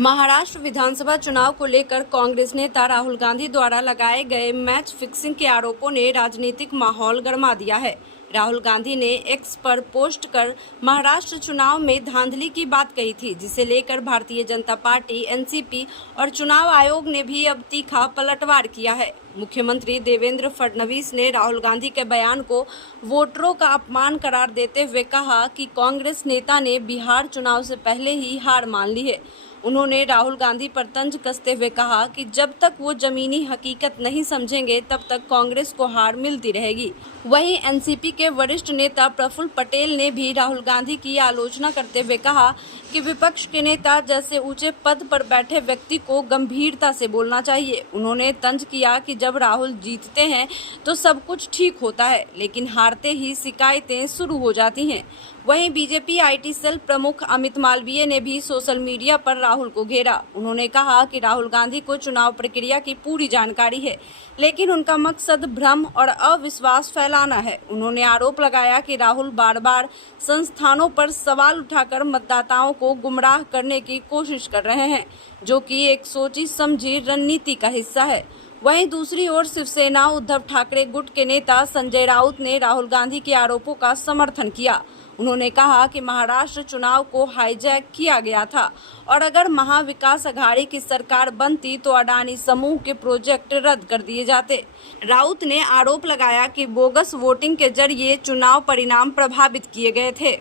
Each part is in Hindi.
महाराष्ट्र विधानसभा चुनाव को लेकर कांग्रेस नेता राहुल गांधी द्वारा लगाए गए मैच फिक्सिंग के आरोपों ने राजनीतिक माहौल गरमा दिया है। राहुल गांधी ने एक्स पर पोस्ट कर महाराष्ट्र चुनाव में धांधली की बात कही थी, जिसे लेकर भारतीय जनता पार्टी, एनसीपी और चुनाव आयोग ने भी अब तीखा पलटवार किया है। मुख्यमंत्री देवेंद्र फडणवीस ने राहुल गांधी के बयान को वोटरों का अपमान करार देते हुए कहा कि कांग्रेस नेता ने बिहार चुनाव से पहले ही हार मान ली है। उन्होंने राहुल गांधी पर तंज कसते हुए कहा कि जब तक वो जमीनी हकीकत नहीं समझेंगे तब तक कांग्रेस को हार मिलती रहेगी। वहीं एनसीपी के वरिष्ठ नेता प्रफुल्ल पटेल ने भी राहुल गांधी की आलोचना करते हुए कहा कि विपक्ष के नेता जैसे ऊंचे पद पर बैठे व्यक्ति को गंभीरता से बोलना चाहिए। उन्होंने तंज किया कि जब राहुल जीतते हैं तो सब कुछ ठीक होता है, लेकिन हारते ही शिकायतें शुरू हो जाती हैं। वहीं बीजेपी आईटी सेल प्रमुख अमित मालवीय ने भी सोशल मीडिया पर राहुल को घेरा। उन्होंने कहा कि राहुल गांधी को चुनाव प्रक्रिया की पूरी जानकारी है, लेकिन उनका मकसद भ्रम और अविश्वास फैलाना है। उन्होंने आरोप लगाया कि राहुल बार बार संस्थानों पर सवाल उठाकर मतदाताओं को गुमराह करने की कोशिश कर रहे हैं, जो कि एक सोची समझी रणनीति का हिस्सा है। वहीं दूसरी ओर शिवसेना उद्धव ठाकरे गुट के नेता संजय राउत ने राहुल गांधी के आरोपों का समर्थन किया। उन्होंने कहा कि महाराष्ट्र चुनाव को हाईजैक किया गया था और अगर महाविकास अघाड़ी की सरकार बनती तो अडानी समूह के प्रोजेक्ट रद्द कर दिए जाते। राउत ने आरोप लगाया कि बोगस वोटिंग के जरिए चुनाव परिणाम प्रभावित किए गए थे।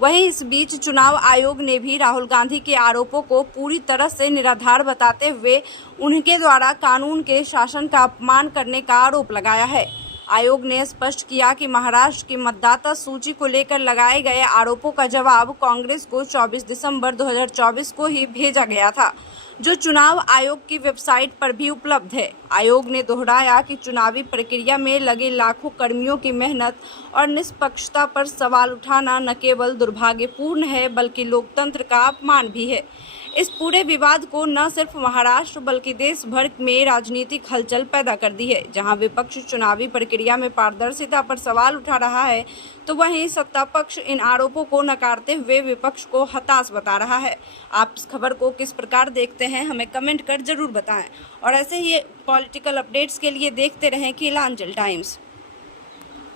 वहीं इस बीच चुनाव आयोग ने भी राहुल गांधी के आरोपों को पूरी तरह से निराधार बताते हुए उनके द्वारा कानून के शासन का अपमान करने का आरोप लगाया है। आयोग ने स्पष्ट किया कि महाराष्ट्र की मतदाता सूची को लेकर लगाए गए आरोपों का जवाब कांग्रेस को 24 दिसंबर 2024 को ही भेजा गया था, जो चुनाव आयोग की वेबसाइट पर भी उपलब्ध है। आयोग ने दोहराया कि चुनावी प्रक्रिया में लगे लाखों कर्मियों की मेहनत और निष्पक्षता पर सवाल उठाना न केवल दुर्भाग्यपूर्ण है बल्कि लोकतंत्र का अपमान भी है। इस पूरे विवाद को न सिर्फ महाराष्ट्र बल्कि देश भर में राजनीतिक हलचल पैदा कर दी है। जहां विपक्ष चुनावी प्रक्रिया में पारदर्शिता पर सवाल उठा रहा है, तो वहीं सत्ता पक्ष इन आरोपों को नकारते हुए विपक्ष को हताश बता रहा है। आप इस खबर को किस प्रकार देखते हैं, हमें कमेंट कर जरूर बताएं और ऐसे ही पॉलिटिकल अपडेट्स के लिए देखते रहें कीलांचल टाइम्स।